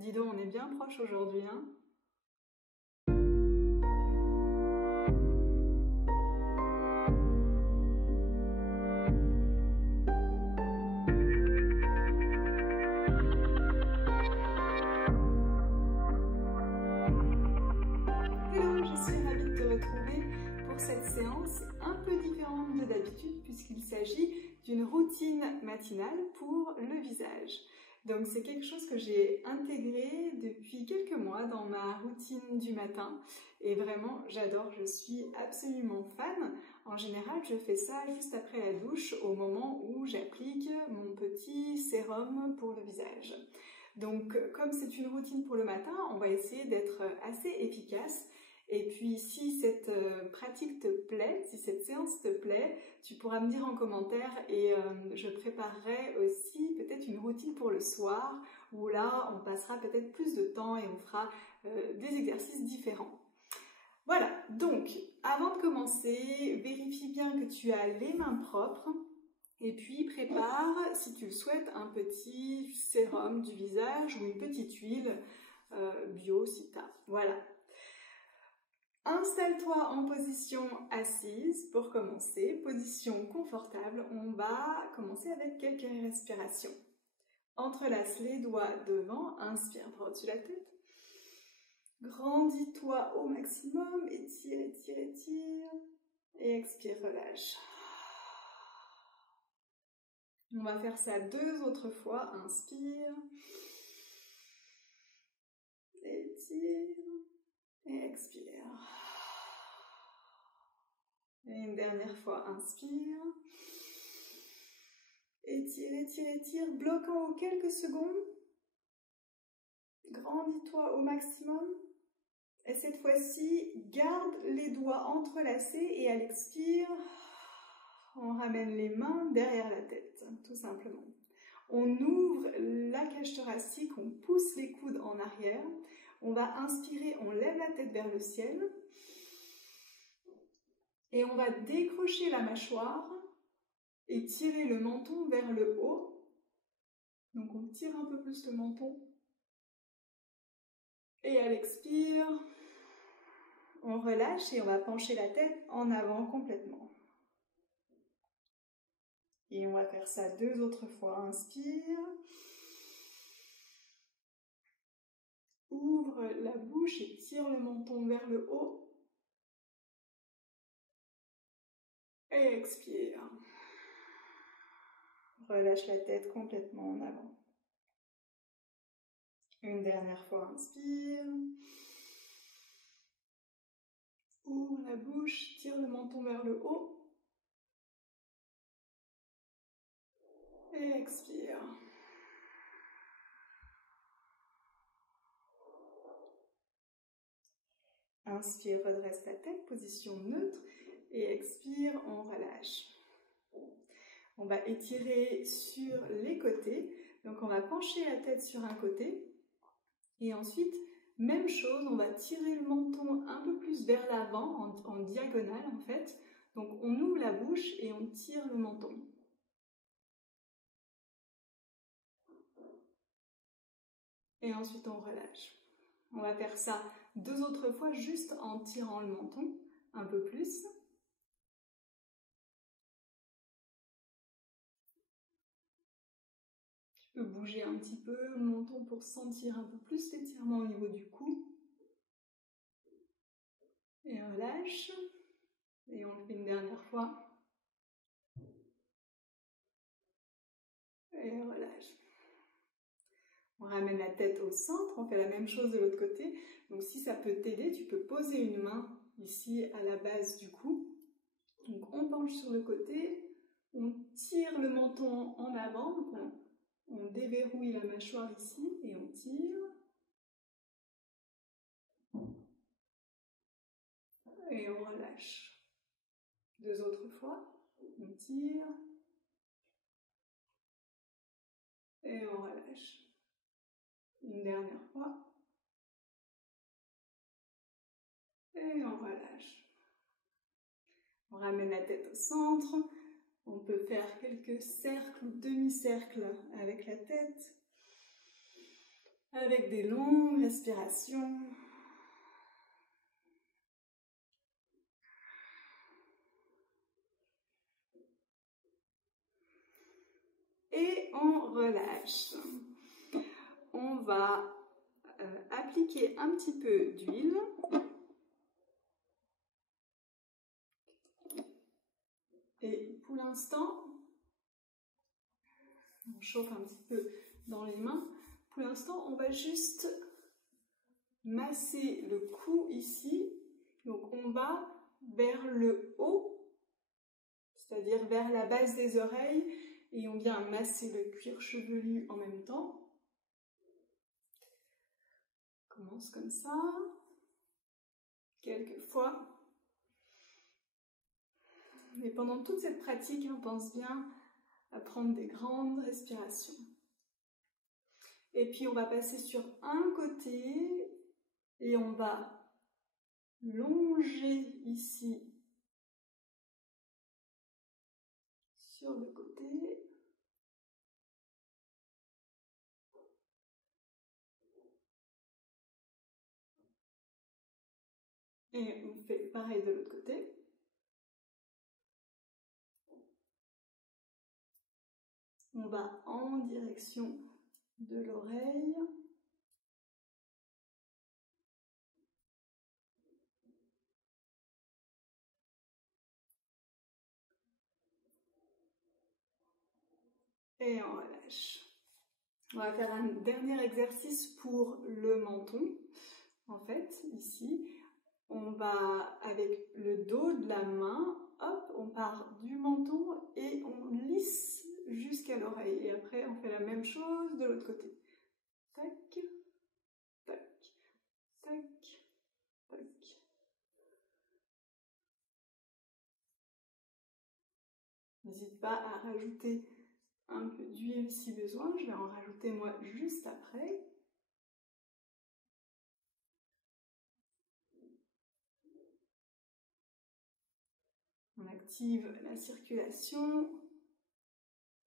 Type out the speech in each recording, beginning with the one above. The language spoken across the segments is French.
Dis donc, on est bien proche aujourd'hui, hein? Hello, je suis ravie de te retrouver pour cette séance un peu différente de d'habitude puisqu'il s'agit d'une routine matinale pour le visage. Donc c'est quelque chose que j'ai intégré depuis quelques mois dans ma routine du matin et vraiment j'adore, je suis absolument fan. En général, je fais ça juste après la douche au moment où j'applique mon petit sérum pour le visage. Donc comme c'est une routine pour le matin, on va essayer d'être assez efficace. Et puis si cette pratique te plaît, si cette séance te plaît, tu pourras me dire en commentaire et je préparerai aussi peut-être une routine pour le soir où là on passera peut-être plus de temps et on fera des exercices différents. Voilà, donc avant de commencer, vérifie bien que tu as les mains propres et puis prépare, si tu le souhaites, un petit sérum du visage ou une petite huile bio si tu as. Voilà. Installe-toi en position assise pour commencer, position confortable. On va commencer avec quelques respirations. Entrelace les doigts devant, inspire droit dessus la tête. Grandis-toi au maximum, étire, étire, étire. Et expire, relâche. On va faire ça 2 autres fois. Inspire. Étire. Et expire. Et une dernière fois, inspire. Étire, étire, étire. Bloque en haut quelques secondes. Grandis-toi au maximum. Et cette fois-ci, garde les doigts entrelacés et à l'expire, on ramène les mains derrière la tête, tout simplement. On ouvre la cage thoracique, on pousse les coudes en arrière. On va inspirer, on lève la tête vers le ciel. Et on va décrocher la mâchoire et tirer le menton vers le haut. Donc on tire un peu plus le menton. Et à l'expire, on relâche et on va pencher la tête en avant complètement. Et on va faire ça 2 autres fois. Inspire. Ouvre la bouche et tire le menton vers le haut. Et expire. Relâche la tête complètement en avant. Une dernière fois, inspire. Ouvre la bouche, tire le menton vers le haut. Et expire. Inspire, redresse la tête, position neutre. Et expire, on relâche. On va étirer sur les côtés. Donc on va pencher la tête sur un côté. Et ensuite, même chose, on va tirer le menton un peu plus vers l'avant, en diagonale en fait. Donc on ouvre la bouche et on tire le menton. Et ensuite on relâche. On va faire ça 2 autres fois juste en tirant le menton un peu plus. Tu peux bouger un petit peu le menton pour sentir un peu plus l'étirement au niveau du cou. Et on relâche. Et on le fait une dernière fois. Et on relâche. On ramène la tête au centre, on fait la même chose de l'autre côté. Donc si ça peut t'aider, tu peux poser une main ici à la base du cou. Donc on penche sur le côté, on tire le menton en avant, donc on déverrouille la mâchoire ici et on tire. Et on relâche. 2 autres fois, on tire. Et on relâche. Une dernière fois. Et on relâche. On ramène la tête au centre. On peut faire quelques cercles ou demi-cercles avec la tête. avec des longues respirations. Et on relâche. On va appliquer un petit peu d'huile. Et pour l'instant, on chauffe un petit peu dans les mains. Pour l'instant, on va juste masser le cou ici. Donc on va vers le haut, c'est-à-dire vers la base des oreilles, et on vient masser le cuir chevelu en même temps. On commence comme ça, quelques fois. Et pendant toute cette pratique, on pense bien à prendre des grandes respirations. Et puis on va passer sur un côté et on va longer ici sur le côté. Et on fait pareil de l'autre côté. On va en direction de l'oreille. Et on relâche. On va faire un dernier exercice pour le menton. En fait, ici, on va, avec le dos de la main, hop, on part du menton et on lisse jusqu'à l'oreille. Et après, on fait la même chose de l'autre côté. Tac, tac, tac, tac. N'hésite pas à rajouter un peu d'huile si besoin. Je vais en rajouter moi juste après. On active la circulation.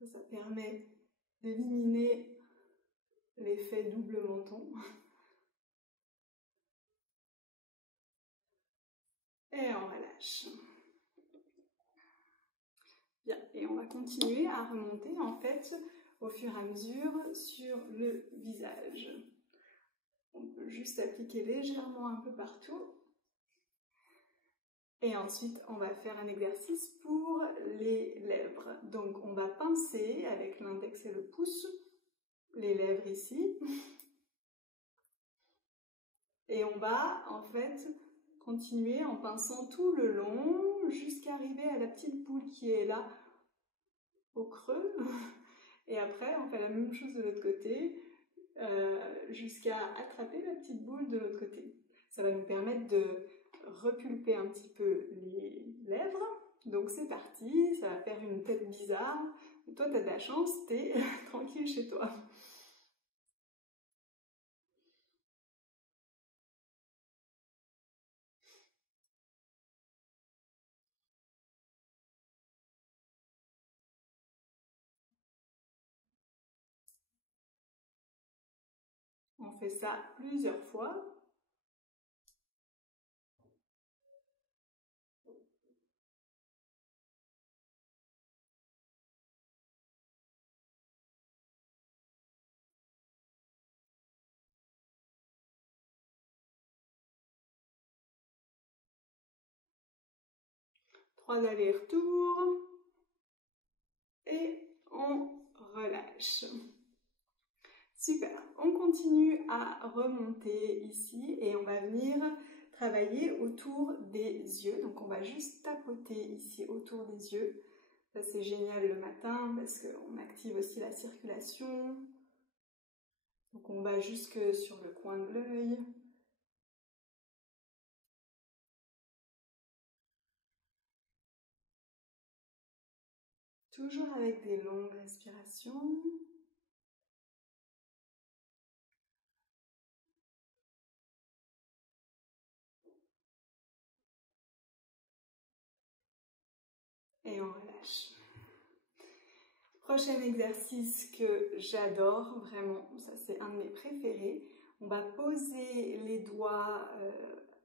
Ça permet d'éliminer l'effet double menton. Et on relâche. Bien, et on va continuer à remonter en fait au fur et à mesure sur le visage. On peut juste appliquer légèrement un peu partout. Et ensuite, on va faire un exercice pour les lèvres. Donc, on va pincer avec l'index et le pouce les lèvres ici. Et on va en fait continuer en pinçant tout le long jusqu'à arriver à la petite boule qui est là au creux. Et après, on fait la même chose de l'autre côté jusqu'à attraper la petite boule de l'autre côté. Ça va nous permettre de repulper un petit peu les lèvres. Donc c'est parti, ça va faire une tête bizarre. Et toi, tu as de la chance, tu es tranquille chez toi. On fait ça plusieurs fois. Trois allers-retours. Et on relâche. Super, on continue à remonter ici et on va venir travailler autour des yeux. Donc on va juste tapoter ici autour des yeux. Ça c'est génial le matin parce qu'on active aussi la circulation. Donc on va jusque sur le coin de l'œil. Toujours avec des longues respirations. Et on relâche. Prochain exercice que j'adore, vraiment, ça c'est un de mes préférés. On va poser les doigts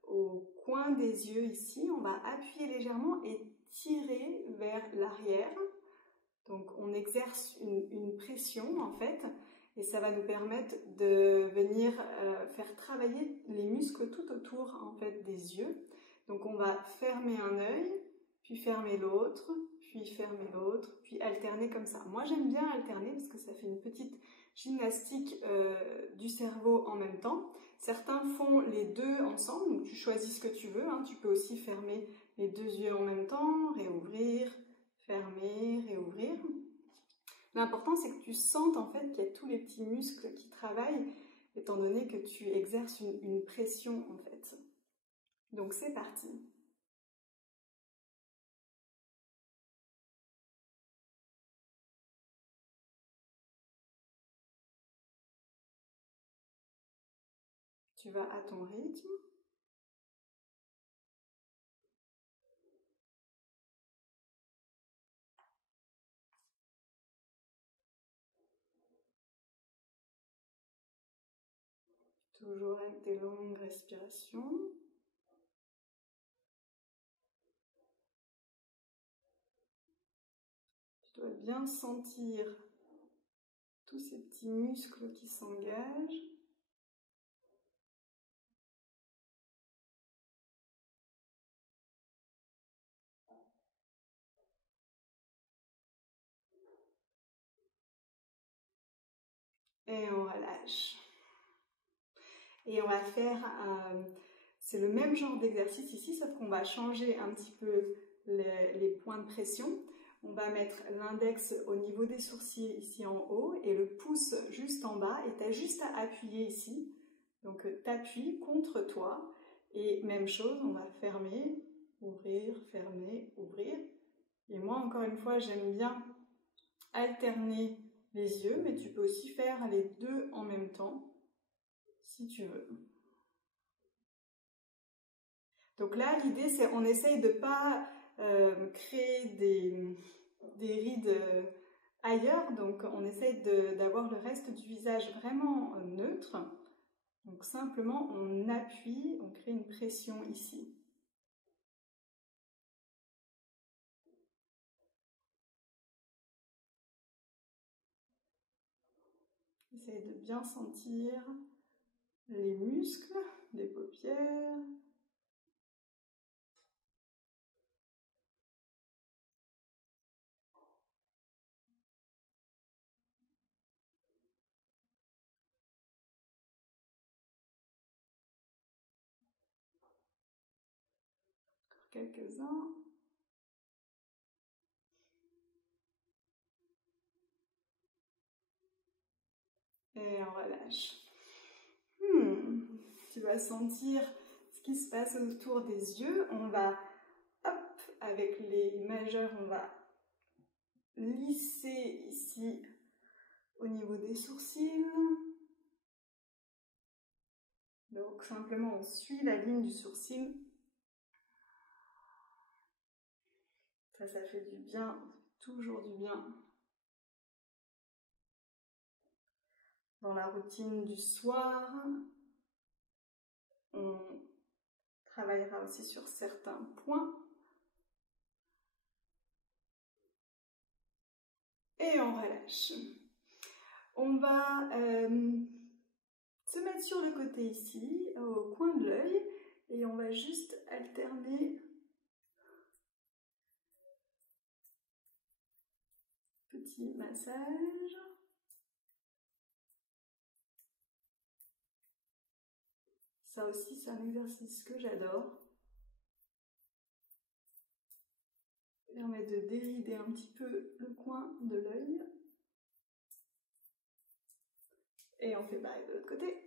au coin des yeux ici, on va appuyer légèrement et tirer vers l'arrière. Donc on exerce une pression en fait, et ça va nous permettre de venir faire travailler les muscles tout autour en fait des yeux. Donc on va fermer un œil, puis fermer l'autre, puis fermer l'autre, puis alterner comme ça. Moi j'aime bien alterner parce que ça fait une petite gymnastique du cerveau en même temps. Certains font les deux ensemble, donc tu choisis ce que tu veux, hein. Tu peux aussi fermer les deux yeux en même temps, réouvrir, fermer, réouvrir. L'important c'est que tu sentes en fait qu'il y a tous les petits muscles qui travaillent, étant donné que tu exerces une pression en fait. Donc c'est parti. Tu vas à ton rythme. Toujours avec des longues respirations. Tu dois bien sentir tous ces petits muscles qui s'engagent. Et on relâche. Et on va faire, c'est le même genre d'exercice ici, sauf qu'on va changer un petit peu les points de pression. On va mettre l'index au niveau des sourcils ici en haut et le pouce juste en bas, et tu as juste à appuyer ici. Donc tu appuies contre toi et même chose, on va fermer, ouvrir, fermer, ouvrir. Et moi encore une fois j'aime bien alterner les yeux, mais tu peux aussi faire les deux en même temps si tu veux. Donc là, l'idée, c'est on essaye de ne pas créer des rides ailleurs, donc on essaye d'avoir le reste du visage vraiment neutre. Donc simplement, on appuie, on crée une pression ici. Essayez de bien sentir les muscles des paupières. Encore quelques-uns. Et on relâche. Tu vas sentir ce qui se passe autour des yeux. On va, hop, avec les majeurs, on va lisser ici au niveau des sourcils. Donc simplement on suit la ligne du sourcil. Ça fait du bien, toujours du bien. Dans la routine du soir, on travaillera aussi sur certains points. Et on relâche. On va se mettre sur le côté ici, au coin de l'œil, et on va juste alterner petit massage. Ça aussi, c'est un exercice que j'adore. Ça permet de dérider un petit peu le coin de l'œil. Et on fait pareil de l'autre côté.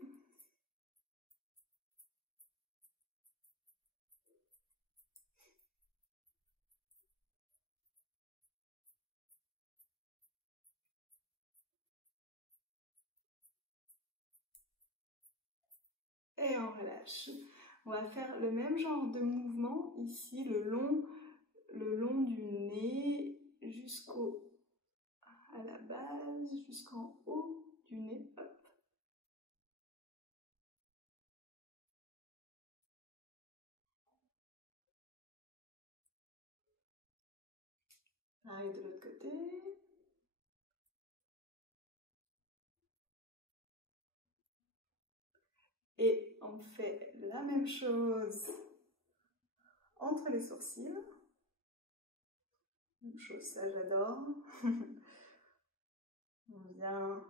Et on relâche. On va faire le même genre de mouvement ici, le long du nez jusqu'au à la base jusqu'en haut du nez. Hop. Pareil de l'autre côté. Et on fait la même chose entre les sourcils. Même chose, ça j'adore. On vient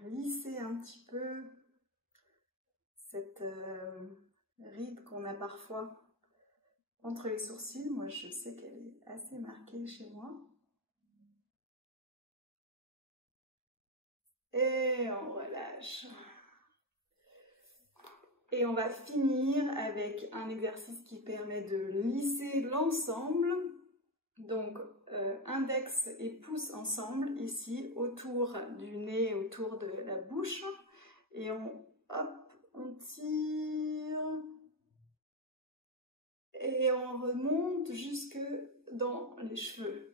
lisser un petit peu cette ride qu'on a parfois entre les sourcils. Moi, je sais qu'elle est assez marquée chez moi. Et on relâche. Et on va finir avec un exercice qui permet de lisser l'ensemble. Donc, index et pouce ensemble, ici, autour du nez, autour de la bouche. Et on tire. Et on remonte jusque dans les cheveux.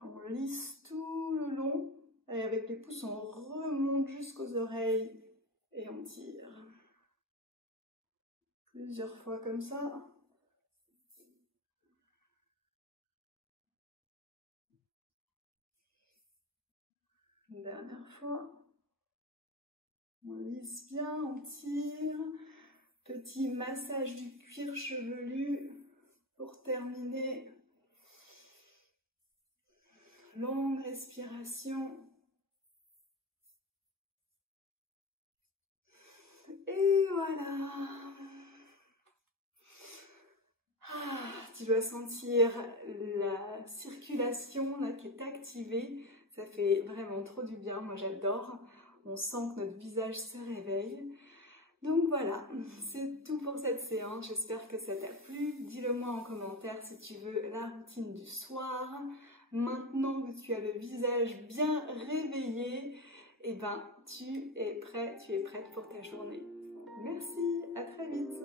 On lisse tout le long. Et avec les pouces, on remonte jusqu'aux oreilles. Et on tire. Plusieurs fois comme ça. Une dernière fois. On lisse bien, on tire. Petit massage du cuir chevelu pour terminer. Longue respiration. Et voilà. Tu dois sentir la circulation là, qui est activée. Ça fait vraiment trop du bien. Moi, j'adore. On sent que notre visage se réveille. Donc voilà, c'est tout pour cette séance. J'espère que ça t'a plu. Dis-le moi en commentaire si tu veux la routine du soir. Maintenant que tu as le visage bien réveillé, eh ben, tu es prête pour ta journée. Merci, à très vite.